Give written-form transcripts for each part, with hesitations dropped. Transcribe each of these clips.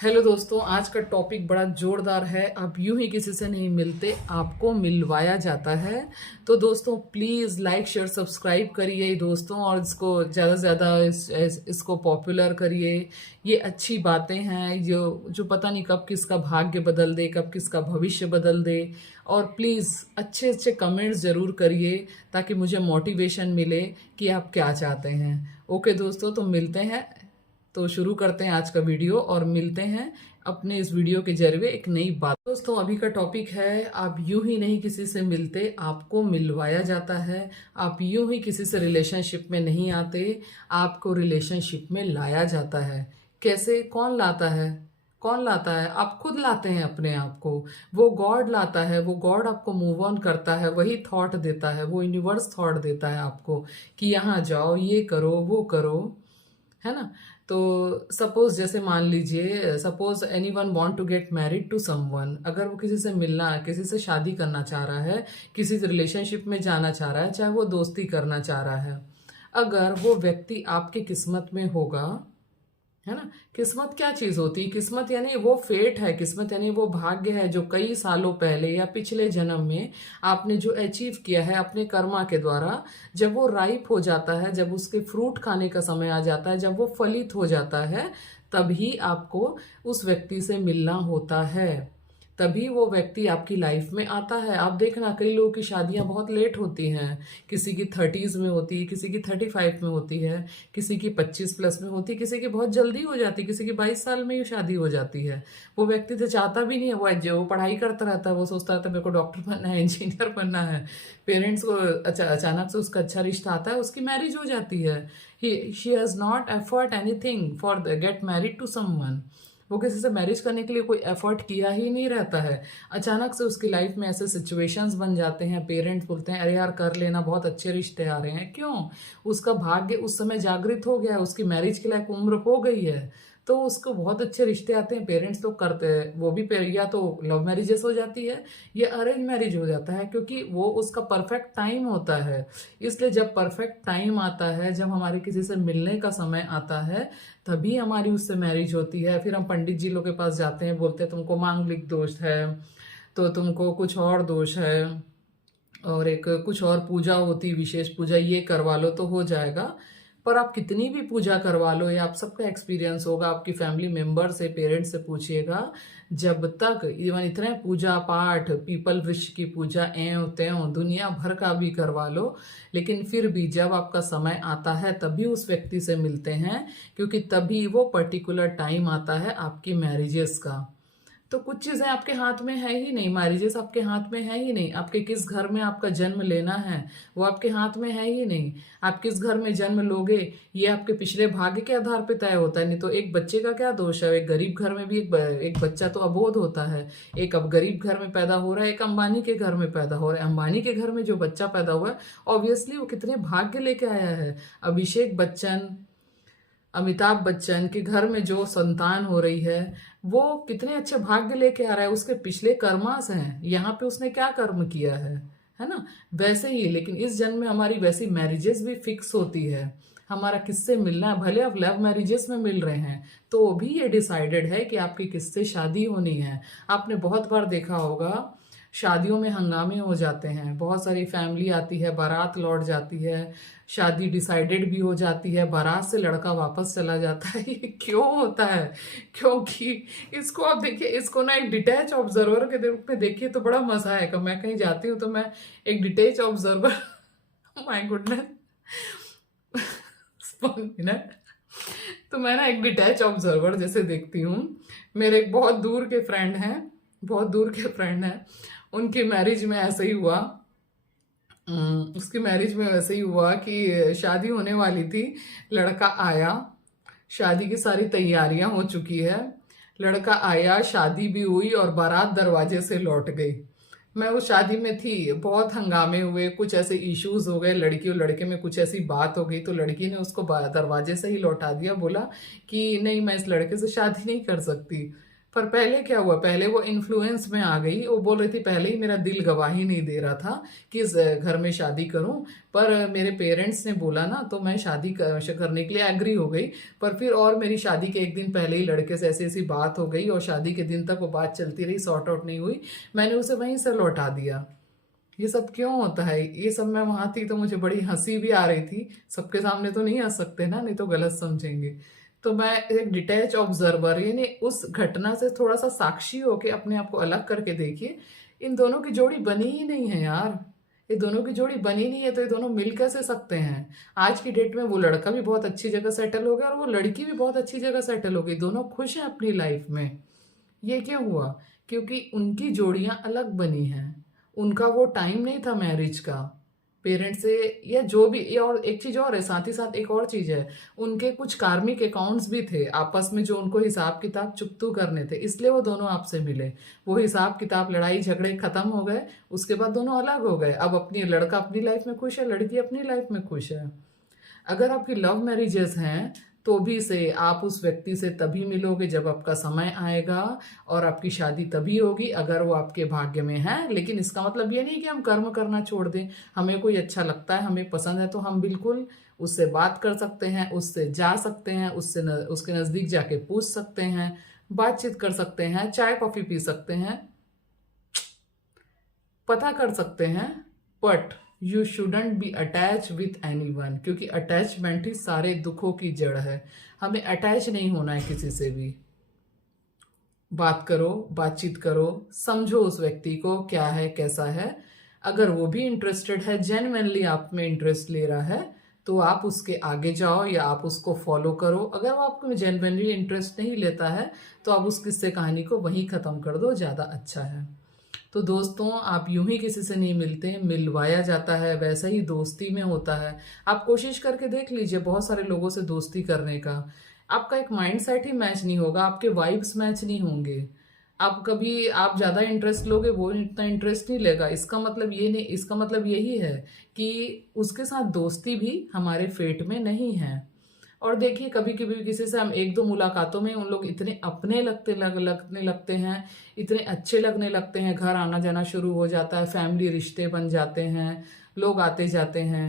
Hello दोस्तों, आज का टॉपिक बड़ा जोरदार है। आप यूं ही किसी से नहीं मिलते, आपको मिलवाया जाता है। तो दोस्तों प्लीज़ लाइक शेयर सब्सक्राइब करिए दोस्तों, और इसको ज़्यादा से ज़्यादा इसको पॉपुलर करिए। ये अच्छी बातें हैं जो पता नहीं कब किसका भाग्य बदल दे, कब किसका भविष्य बदल दे। और प्लीज़ अच्छे अच्छे कमेंट्स ज़रूर करिए ताकि मुझे मोटिवेशन मिले कि आप क्या चाहते हैं। ओके दोस्तों, तो मिलते हैं। तो शुरू करते हैं आज का वीडियो और मिलते हैं अपने इस वीडियो के जरिए एक नई बात। दोस्तों अभी का टॉपिक है, आप यूं ही नहीं किसी से मिलते, आपको मिलवाया जाता है। आप यूं ही किसी से रिलेशनशिप में नहीं आते, आपको रिलेशनशिप में लाया जाता है। कैसे? कौन लाता है? कौन लाता है? आप खुद लाते हैं अपने आप को। वो गॉड लाता है, वो गॉड आपको मूव ऑन करता है, वही थॉट देता है, वो यूनिवर्स थॉट देता है आपको कि यहाँ जाओ, ये करो, वो करो, है ना। तो सपोज जैसे मान लीजिए, suppose any one want to get married to someone. अगर वो किसी से मिलना, किसी से शादी करना चाह रहा है, किसी से रिलेशनशिप में जाना चाह रहा है, चाहे वो दोस्ती करना चाह रहा है, अगर वो व्यक्ति आपकी किस्मत में होगा, है ना। किस्मत क्या चीज होती है? किस्मत यानी वो फेट है, किस्मत यानी वो भाग्य है जो कई सालों पहले या पिछले जन्म में आपने जो अचीव किया है अपने कर्मा के द्वारा। जब वो राइप हो जाता है, जब उसके फ्रूट खाने का समय आ जाता है, जब वो फलित हो जाता है, तभी आपको उस व्यक्ति से मिलना होता है, तभी वो व्यक्ति आपकी लाइफ में आता है। आप देखना कई लोगों की शादियां बहुत लेट होती हैं। किसी की 30s में होती है, किसी की 35 में होती है, किसी की 25 प्लस में होती है, किसी की बहुत जल्दी हो जाती है, किसी की 22 साल में ही शादी हो जाती है। वो व्यक्ति तो चाहता भी नहीं है, वो जो पढ़ाई करता रहता है, वो सोचता रहता है मेरे को डॉक्टर बनना है, इंजीनियर बनना है। पेरेंट्स को अचानक से उसका अच्छा रिश्ता आता है, उसकी मैरिज हो जाती है। She has not effort anything for get married to someone. वो किसी से मैरिज करने के लिए कोई एफर्ट किया ही नहीं रहता है। अचानक से उसकी लाइफ में ऐसे सिचुएशंस बन जाते हैं, पेरेंट्स बोलते हैं अरे यार कर लेना, बहुत अच्छे रिश्ते आ रहे हैं। क्यों? उसका भाग्य उस समय जागृत हो गया है, उसकी मैरिज के लायक उम्र हो गई है, तो उसको बहुत अच्छे रिश्ते आते हैं। पेरेंट्स तो करते हैं, वो भी या तो लव मैरिजेस हो जाती है या अरेंज मैरिज हो जाता है, क्योंकि वो उसका परफेक्ट टाइम होता है। इसलिए जब परफेक्ट टाइम आता है, जब हमारे किसी से मिलने का समय आता है, तभी हमारी उससे मैरिज होती है। फिर हम पंडित जी लोग के पास जाते हैं, बोलते हैं तुमको मांगलिक दोष है, तो तुमको कुछ और दोष है, और एक कुछ और पूजा होती, विशेष पूजा, ये करवा लो तो हो जाएगा। पर आप कितनी भी पूजा करवा लो, या आप सबका एक्सपीरियंस होगा, आपकी फैमिली मेंबर से, पेरेंट्स से पूछिएगा, जब तक इवन इतने पूजा पाठ, पीपल वृक्ष की पूजा, एव त्यों दुनिया भर का भी करवा लो, लेकिन फिर भी जब आपका समय आता है तभी उस व्यक्ति से मिलते हैं, क्योंकि तभी वो पर्टिकुलर टाइम आता है आपकी मैरिजेस का। तो कुछ चीजें आपके हाथ में है ही नहीं, मैरिजेस आपके हाथ में है ही नहीं। आपके किस घर में आपका जन्म लेना है वो आपके हाथ में है ही नहीं। आप किस घर में जन्म लोगे ये आपके पिछले भाग्य के आधार पर तय होता है। नहीं तो एक बच्चे का क्या दोष है? एक गरीब घर में भी एक बच्चा तो अबोध होता है। एक अब गरीब घर में पैदा हो रहा है, एक अंबानी के घर में पैदा हो रहा है। अंबानी के घर में जो बच्चा पैदा हुआ है, ऑब्वियसली वो कितने भाग्य लेके आया है। अभिषेक बच्चन, अमिताभ बच्चन के घर में जो संतान हो रही है, वो कितने अच्छे भाग्य लेके आ रहा है। उसके पिछले कर्मास हैं, यहाँ पे उसने क्या कर्म किया है ना। वैसे ही लेकिन इस जन्म में हमारी वैसी मैरिजेस भी फिक्स होती है। हमारा किससे मिलना है, भले आप लव मैरिजेस में मिल रहे हैं तो भी ये डिसाइडेड है कि आपकी किससे शादी होनी है। आपने बहुत बार देखा होगा, शादियों में हंगामे हो जाते हैं, बहुत सारी फैमिली आती है, बारात लौट जाती है, शादी डिसाइडेड भी हो जाती है, बारात से लड़का वापस चला जाता है। ये क्यों होता है? क्योंकि इसको आप देखिए, इसको ना एक डिटैच ऑब्जर्वर के रूप में देखिए तो बड़ा मजा आएगा। मैं कहीं जाती हूँ तो मैं एक detach observer my goodness minute, तो मैं ना एक डिटैच ऑब्जर्वर जैसे देखती हूँ। मेरे एक बहुत दूर के फ्रेंड हैं, बहुत दूर के फ्रेंड हैं, उनकी मैरिज में ऐसा ही हुआ। उसकी मैरिज में वैसे ही हुआ कि शादी होने वाली थी, लड़का आया, शादी की सारी तैयारियां हो चुकी है, लड़का आया, शादी भी हुई और बारात दरवाजे से लौट गई। मैं उस शादी में थी, बहुत हंगामे हुए, कुछ ऐसे इश्यूज हो गए, लड़की और लड़के में कुछ ऐसी बात हो गई, तो लड़की ने उसको दरवाजे से ही लौटा दिया, बोला कि नहीं मैं इस लड़के से शादी नहीं कर सकती। पर पहले क्या हुआ, पहले वो इन्फ्लुएंस में आ गई, वो बोल रही थी पहले ही मेरा दिल गवाही नहीं दे रहा था कि इस घर में शादी करूं, पर मेरे पेरेंट्स ने बोला ना तो मैं शादी करने के लिए एग्री हो गई। पर फिर और मेरी शादी के एक दिन पहले ही लड़के से ऐसी ऐसी बात हो गई और शादी के दिन तक वो बात चलती रही, सॉर्ट आउट नहीं हुई, मैंने उसे वहीं से लौटा दिया। ये सब क्यों होता है, ये सब मैं वहां थी तो मुझे बड़ी हंसी भी आ रही थी, सबके सामने तो नहीं हंस सकते ना, नहीं तो गलत समझेंगे। तो मैं एक डिटैच ऑब्जर्वर, यानी उस घटना से थोड़ा सा साक्षी होके अपने आप को अलग करके देखिए, इन दोनों की जोड़ी बनी ही नहीं है यार, ये दोनों की जोड़ी बनी नहीं है तो ये दोनों मिल कैसे सकते हैं। आज की डेट में वो लड़का भी बहुत अच्छी जगह सेटल हो गया और वो लड़की भी बहुत अच्छी जगह सेटल हो गई, दोनों खुश हैं अपनी लाइफ में। ये क्यों हुआ, क्योंकि उनकी जोड़ियां अलग बनी हैं, उनका वो टाइम नहीं था मैरिज का, पेरेंट्स से या जो भी। ये और एक चीज और है, साथ ही साथ एक और चीज है, उनके कुछ कार्मिक अकाउंट्स भी थे आपस में जो उनको हिसाब किताब चुकतू करने थे, इसलिए वो दोनों आपसे मिले। वो हिसाब किताब लड़ाई झगड़े खत्म हो गए, उसके बाद दोनों अलग हो गए। अब अपनी लड़का अपनी लाइफ में खुश है, लड़की अपनी लाइफ में खुश है। अगर आपकी लव मैरिजेस हैं तो भी से आप उस व्यक्ति से तभी मिलोगे जब आपका समय आएगा, और आपकी शादी तभी होगी अगर वो आपके भाग्य में है। लेकिन इसका मतलब ये नहीं कि हम कर्म करना छोड़ दें, हमें कोई अच्छा लगता है, हमें पसंद है तो हम बिल्कुल उससे बात कर सकते हैं, उससे जा सकते हैं, उसके नज़दीक जाके पूछ सकते हैं, बातचीत कर सकते हैं, चाय कॉफ़ी पी सकते हैं, पता कर सकते हैं। But you shouldn't be attach with any one, क्योंकि अटैचमेंट ही सारे दुखों की जड़ है। हमें अटैच नहीं होना है किसी से भी। बात करो, बातचीत करो, समझो उस व्यक्ति को क्या है कैसा है। अगर वो भी इंटरेस्टेड है, जेन्युइनली आप में इंटरेस्ट ले रहा है, तो आप उसके आगे जाओ या आप उसको फॉलो करो। अगर वो आपको जेन्युइनली इंटरेस्ट नहीं लेता है तो आप उस किस्से कहानी को वहीं ख़त्म कर दो, ज़्यादा अच्छा है। तो दोस्तों, आप यूं ही किसी से नहीं मिलते, मिलवाया जाता है, वैसा ही दोस्ती में होता है। आप कोशिश करके देख लीजिए बहुत सारे लोगों से दोस्ती करने का, आपका एक माइंड सेट ही मैच नहीं होगा, आपके वाइब्स मैच नहीं होंगे। आप ज़्यादा इंटरेस्ट लोगे, वो इतना इंटरेस्ट नहीं लेगा। इसका मतलब ये नहीं, इसका मतलब यही है कि उसके साथ दोस्ती भी हमारे फेट में नहीं है। और देखिए कभी कभी किसी से हम एक दो मुलाकातों में उन लोग इतने अपने लगने लगते हैं, इतने अच्छे लगने लगते हैं, घर आना जाना शुरू हो जाता है, फैमिली रिश्ते बन जाते हैं, लोग आते जाते हैं।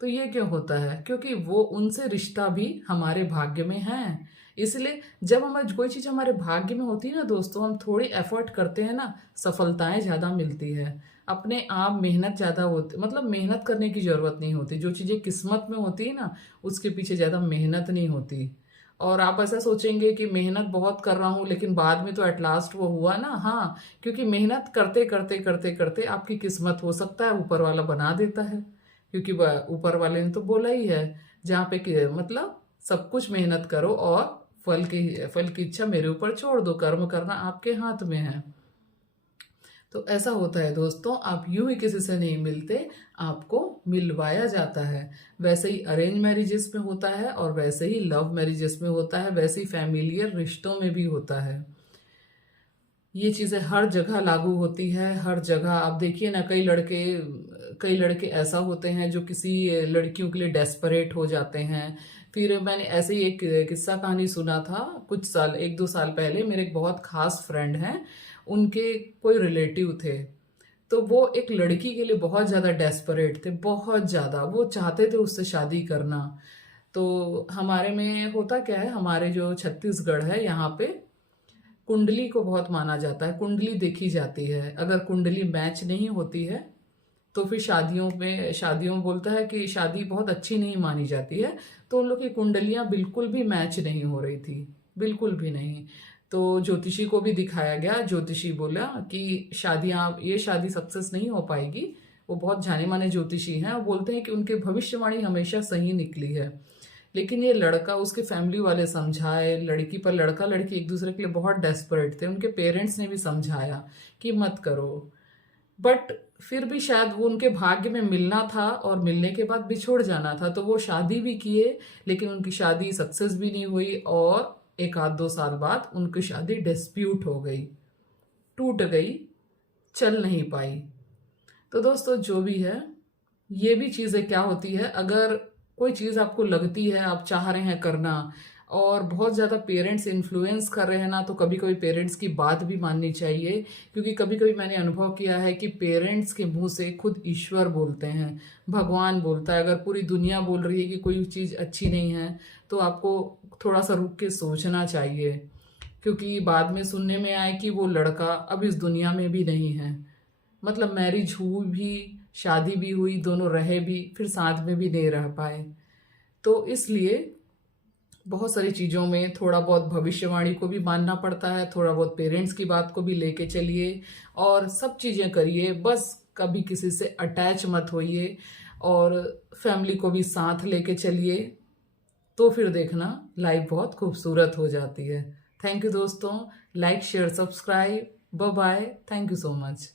तो ये क्यों होता है, क्योंकि वो उनसे रिश्ता भी हमारे भाग्य में है। इसलिए जब हमें कोई चीज़ हमारे भाग्य में होती है ना दोस्तों, हम थोड़ी एफर्ट करते हैं ना, सफलताएं ज़्यादा मिलती है। अपने आप मेहनत ज़्यादा होती, मतलब मेहनत करने की ज़रूरत नहीं होती। जो चीज़ें किस्मत में होती है ना, उसके पीछे ज़्यादा मेहनत नहीं होती। और आप ऐसा सोचेंगे कि मेहनत बहुत कर रहा हूँ लेकिन बाद में तो एट लास्ट वो हुआ ना, हाँ, क्योंकि मेहनत करते करते करते करते आपकी किस्मत हो सकता है ऊपर वाला बना देता है। क्योंकि ऊपर वाले ने तो बोला ही है, जहाँ पे मतलब सब कुछ मेहनत करो और फल की इच्छा मेरे ऊपर छोड़ दो, कर्म करना आपके हाथ में है। तो ऐसा होता है दोस्तों, आप यूं ही किसी से नहीं मिलते, आपको मिलवाया जाता है। वैसे ही अरेंज मैरिजेस में होता है और वैसे ही लव मैरिजेस में होता है, वैसे ही फैमिलियर रिश्तों में भी होता है। ये चीज़ें हर जगह लागू होती है, हर जगह। आप देखिए ना, कई लड़के ऐसा होते हैं जो किसी लड़कियों के लिए डेस्परेट हो जाते हैं। फिर मैंने ऐसे ही एक किस्सा कहानी सुना था कुछ साल, एक दो साल पहले। मेरे एक बहुत खास फ्रेंड हैं, उनके कोई रिलेटिव थे, तो वो एक लड़की के लिए बहुत ज़्यादा डेस्परेट थे, बहुत ज़्यादा वो चाहते थे उससे शादी करना। तो हमारे में होता क्या है, हमारे जो छत्तीसगढ़ है यहाँ पे कुंडली को बहुत माना जाता है, कुंडली देखी जाती है। अगर कुंडली मैच नहीं होती है तो फिर शादियों में बोलता है कि शादी बहुत अच्छी नहीं मानी जाती है। तो उन लोग की कुंडलियां बिल्कुल भी मैच नहीं हो रही थी, बिल्कुल भी नहीं। तो ज्योतिषी को भी दिखाया गया, ज्योतिषी बोला कि ये शादी सक्सेस नहीं हो पाएगी। वो बहुत जाने माने ज्योतिषी हैं, वो बोलते हैं कि उनकी भविष्यवाणी हमेशा सही निकली है। लेकिन ये लड़का, उसके फैमिली वाले समझाए लड़की, पर लड़का लड़की एक दूसरे के लिए बहुत डेस्परेट थे, उनके पेरेंट्स ने भी समझाया कि मत करो। बट फिर भी शायद वो उनके भाग्य में मिलना था और मिलने के बाद बिछोड़ जाना था, तो वो शादी भी किए, लेकिन उनकी शादी सक्सेस भी नहीं हुई और एक आध दो साल बाद उनकी शादी डिस्प्यूट हो गई, टूट गई, चल नहीं पाई। तो दोस्तों जो भी है, ये भी चीज़ें क्या होती है, अगर कोई चीज़ आपको लगती है, आप चाह रहे हैं करना और बहुत ज़्यादा पेरेंट्स इन्फ्लुएंस कर रहे हैं ना, तो कभी कभी पेरेंट्स की बात भी माननी चाहिए, क्योंकि कभी कभी मैंने अनुभव किया है कि पेरेंट्स के मुंह से खुद ईश्वर बोलते हैं, भगवान बोलता है। अगर पूरी दुनिया बोल रही है कि कोई चीज़ अच्छी नहीं है, तो आपको थोड़ा सा रुक के सोचना चाहिए, क्योंकि बाद में सुनने में आए कि वो लड़का अब इस दुनिया में भी नहीं है। मतलब मैरिज हुई भी, शादी भी हुई, दोनों रहे भी, फिर साथ में भी नहीं रह पाए। तो इसलिए बहुत सारी चीज़ों में थोड़ा बहुत भविष्यवाणी को भी मानना पड़ता है, थोड़ा बहुत पेरेंट्स की बात को भी लेके चलिए और सब चीज़ें करिए। बस कभी किसी से अटैच मत होइए और फैमिली को भी साथ लेके चलिए, तो फिर देखना लाइफ बहुत खूबसूरत हो जाती है। थैंक यू दोस्तों, like share subscribe, bye bye, thank you so much.